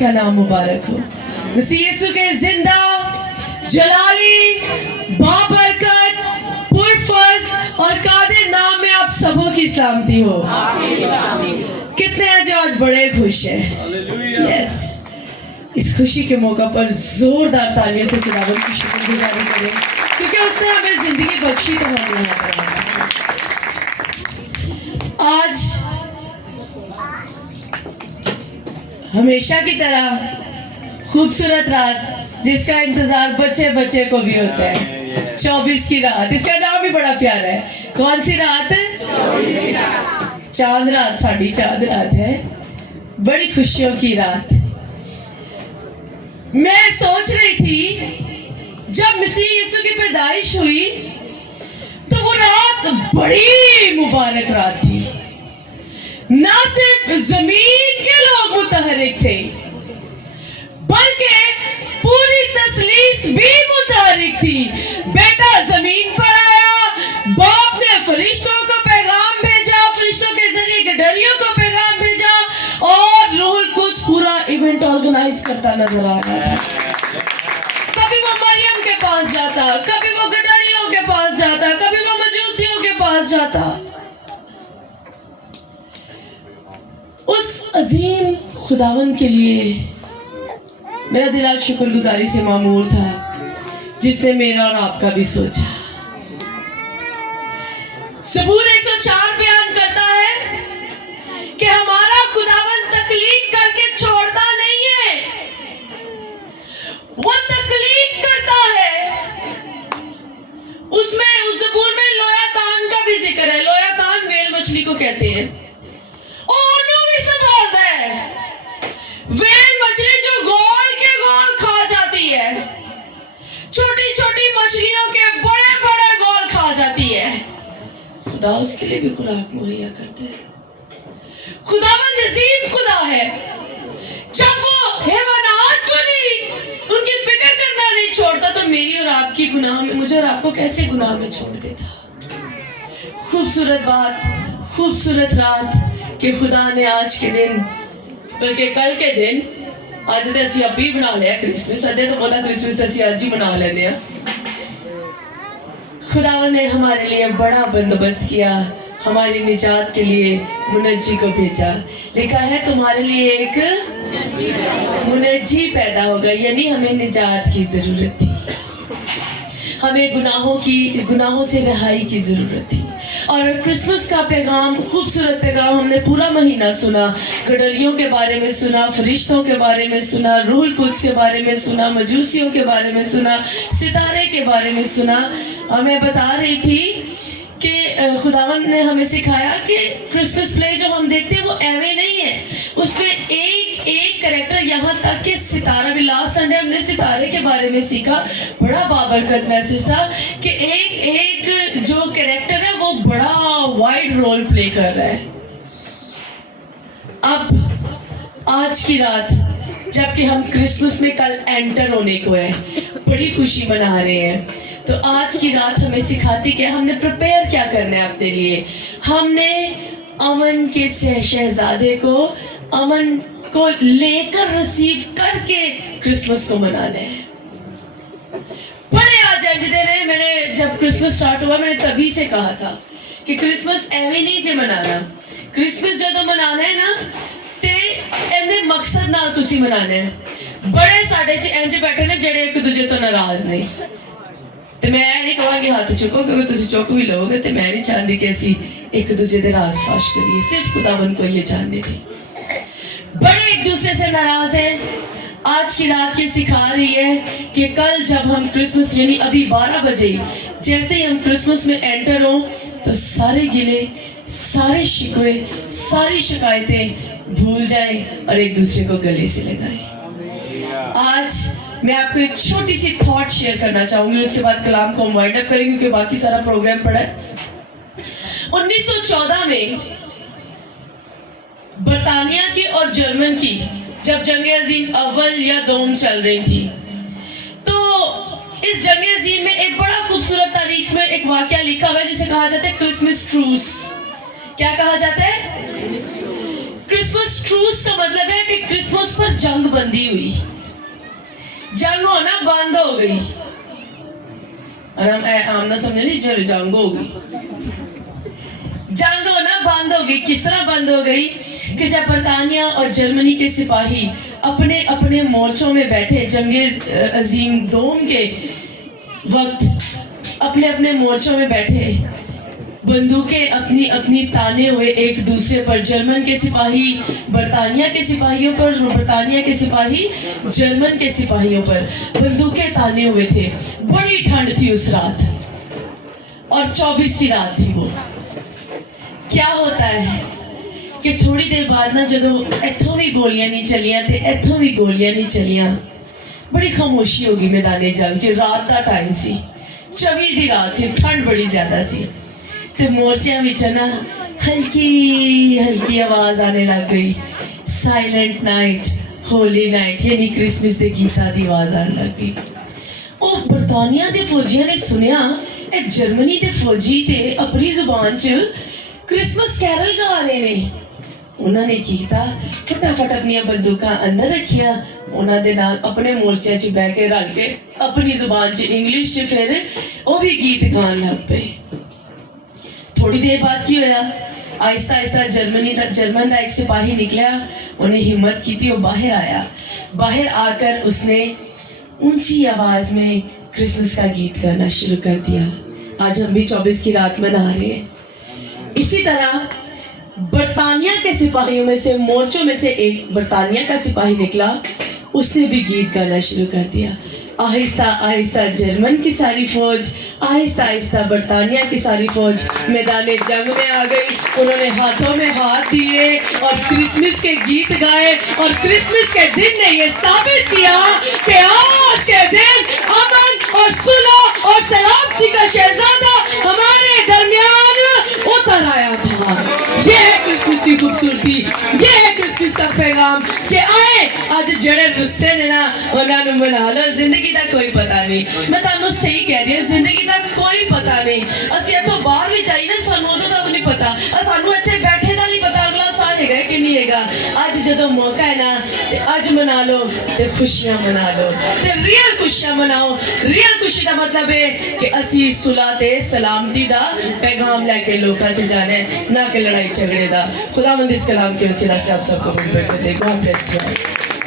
का नाम मुबारक हो। मसीह यीशु के जिंदा जलाली बाबरकत पुरफज और कादिर नाम में आप सबों की सलामती हो। कितने हैं जो आज बड़े खुश हैं? यस, इस खुशी के मौका पर जोरदार तालियों से खुदावंद की शुक्रगुजारी करें, क्योंकि उसने हमें जिंदगी बख्शी तो हम यहाँ पर आज हमेशा की तरह खूबसूरत रात जिसका इंतजार बच्चे बच्चे को भी होता है, 24 की रात। इसका नाम भी बड़ा प्यारा है। कौन सी रात है? चांद रात, साड़ी चांद रात है, बड़ी खुशियों की रात। मैं सोच रही थी जब मसीह यीशु की पैदाइश हुई तो वो रात बड़ी मुबारक रात थी। ना सिर्फ जमीन के लोग मुतहरिक थे, बल्कि पूरी तस्लीस भी मुतहरिक थी। बेटा जमीन पर आया, बाप ने फरिश्तों को पैगाम भेजा, फरिश्तों के जरिए गडरियों को पैगाम भेजा और रूहुल कुद्स पूरा इवेंट ऑर्गेनाइज करता नजर आ रहा था। कभी वो मरियम के पास जाता, कभी वो गडरियों के पास जाता, कभी वो मजूसियों के पास जाता। उस अजीम खुदावन के लिए मेरा दिल आज शुक्रगुजारी से मामूर था, जिसने मेरा और आपका भी सोचा। सबूर 104 बयान करता है कि हमारा खुदावन तकलीफ करके छोड़ता नहीं है, वो तकलीफ करता है। उसमें उस सबूर में लोयातान का भी जिक्र है। लोयातान वेल मछली को कहते हैं। वेल मछली जो गोल के गोल खा जाती है, छोटी छोटी मछलियों के बड़े बड़े गोल खा जाती है। खुदा उसके लिए भी खुराक मुहैया करते हैं। खुदावंद अजीम खुदा है। जब वो हैवानात को नहीं, उनकी फिक्र करना नहीं छोड़ता, तो मेरी और आपकी गुनाह में, मुझे और आपको कैसे गुनाह में छोड़ देता। खूबसूरत बात, खूबसूरत रात कि खुदा ने आज के दिन, बल्कि कल के दिन, आज तो असि अभी बना लिया क्रिसमस, अदे तो पता क्रिसमस असि आज ही बना लेने। खुदावन ने हमारे लिए बड़ा बंदोबस्त किया, हमारी निजात के लिए मुनज्जी को भेजा। लिखा है तुम्हारे लिए एक मुनज्जी पैदा होगा, यानी हमें निजात की जरूरत थी, हमें गुनाहों से रिहाई की जरूरत थी। और क्रिसमस का पैगाम, खूबसूरत पैगाम हमने पूरा महीना सुना। गडरियों के बारे में सुना, फरिश्तों के बारे में सुना, रूहुल कुद्स के बारे में सुना, मजूसियों के बारे में सुना, सितारे के बारे में सुना। मैं बता रही थी कि खुदावंद ने हमें सिखाया कि क्रिसमस प्ले जो हम देखते हैं वो एवे नहीं है, उसमें एक एक कैरेक्टर, यहाँ तक कि सितारा भी। लास्ट संडे हमने सितारे के बारे में सीखा, बड़ा बाबरकत मैसेज था कि एक एक जो कैरेक्टर है वो बड़ा वाइड रोल प्ले कर रहा है। अब आज की रात, जबकि हम क्रिसमस में कल एंटर होने को है, बड़ी खुशी मना रहे हैं, तो आज की रात हमें सिखाती कि हमने प्रिपेयर क्या करना है अपने लिए। हमने अमन के शहजादे को, अमन को लेकर, रिसीव करके क्रिसमस को मनाना है। बड़े आज दे रहे। मैंने जब क्रिसमस स्टार्ट हुआ, मैंने तभी से कहा था कि क्रिसमस एवं नहीं जे मनाना। क्रिसमस जो मनाना है ना, ते एंदे मकसद नाल तुसी मनाना है। बड़े साडे च इंज बैठे ने जेड़े एक दूजे तो नाराज ने, ते मैं नहीं कहांगी हाथ चुको, क्योंकि तुसी चुक भी लोगे, ते मैं नहीं चाहती कि असी एक दूजे दे राज फाश करिए। सिर्फ खुदावन को ये जानने थे। बड़े एक दूसरे से नाराज हैं। आज की रात ये सिखा रही है कि कल जब हम क्रिसमस, यानी अभी 12 बजे जैसे ही हम क्रिसमस में एंटर हो, तो सारे गिले, सारे शिकवे, सारी शिकायतें भूल जाएं और एक दूसरे को गले से लगाएं। आज मैं आपको एक छोटी सी थॉट शेयर करना चाहूंगी, उसके बाद कलाम को वाइंड अप करेंगे, क्योंकि बाकी सारा प्रोग्राम पड़ा है। 1914 में बरतानिया की और जर्मन की जब जंग अजीम अव्वल या दोम चल रही थी, तो इस जंग अजीम में एक बड़ा खूबसूरत तारीख में एक वाकया लिखा हुआ है जिसे कहा जाता है क्रिसमस ट्रूस। क्या कहा जाता है? क्रिसमस ट्रूस का मतलब है कि क्रिसमस पर जंग बंदी हुई, जंग होना बंद हो गई। और हम ना समझे जी चलो जंग हो गई, जंग होना बंद हो गई। किस तरह बंद हो गई कि जब बरतानिया और जर्मनी के सिपाही अपने अपने मोर्चों में बैठे जंगे अजीम दोम के वक्त अपने अपने मोर्चों में बैठे, बंदूकें अपनी अपनी ताने हुए एक दूसरे पर, जर्मन के सिपाही बरतानिया के सिपाहियों पर, बरतानिया के सिपाही जर्मन के सिपाहियों पर बंदूकें ताने हुए थे। बड़ी ठंड थी उस रात और 24 की रात थी वो। क्या होता है कि थोड़ी देर बाद ना जो इथों भी गोलियां नहीं चलियां ते इथों भी गोलियां नहीं चलियां, बड़ी खामोशी होगी मैदाने जंग च। रात का टाइम सी, 24 दी रात सी, ठंड बड़ी ज्यादा सी ते मोर्चियां विच ना हल्की हल्की आवाज आने लग गई। साइलेंट नाइट होली नाइट यानी क्रिसमस के गीता की आवाज आने लग गई। ਉਹ ਬਰਤਾਨੀਆ ਦੇ ਫੌਜੀਆਂ ਨੇ ਸੁਣਿਆ ਇਹ ਜਰਮਨੀ ਦੇ ਫੌਜੀ ਤੇ ਆਪਣੀ ਜ਼ੁਬਾਨ 'ਚ क्रिसमस कैरल गा रहे ने। उन्होंने की किया, फटाफट अपनी बंदूकां अंदर रखिया, उन्होंने नाल अपने मोर्चे 'च बह के रल के अपनी जुबान 'च इंग्लिश 'च फिर वो भी गीत गान लग पे। थोड़ी देर बाद की होया, आहिस्ता आहिस्ता जर्मन का एक सिपाही निकला, उन्हें हिम्मत की थी, वो बाहर आया। बाहर आकर उसने ऊंची आवाज में क्रिसमस का गीत गाना शुरू कर दिया। आज हम भी 24 की रात मना रहे हैं। इसी तरह बरतानिया के सिपाहियों में से, मोर्चों में से एक बरतानिया का सिपाही निकला, उसने भी गीत गाना शुरू कर दिया। आहिस्ता आहिस्ता जर्मन की सारी फौज, आहिस्ता आहिस्ता बरतानिया की सारी फौज मैदान जंग में आ गई। उन्होंने हाथों में हाथ दिए और क्रिसमस के गीत गाए। और क्रिसमस के दिन ने ये साबित किया कि आज के दिन अमन और सुलह और सलामती का शहजादा हमारे दरमियान उतर आया था। ये है क्रिसमस की खूबसूरती, ये है क्रिसमस का पैगाम कि आए आज जड़े रुस्से ने ना उन्होंने मना लो। जिंदगी का कोई पता नहीं, मैं तुहानू सही कह रही हूं, जिंदगी का कोई पता नहीं। असि इथों बाहर भी जाइए ना, सानू उदों दा भी नहीं पता, सानू इत्थे बैठे दा नहीं पता अगला साल हैगा कि नहीं हैगा। अज जदों मौका है ना ते अज मना लो ते खुशियां मना लो ते रियल खुशियां मनाओ। रियल खुशी का मतलब है कि असी सुलह ते सलामती दा पैगाम लेके लोकां च जाना है, ना कि लड़ाई झगड़े दा। खुदावंद इस कलाम के वसीला से आप सबको बड़ी बरकत दे। God bless you.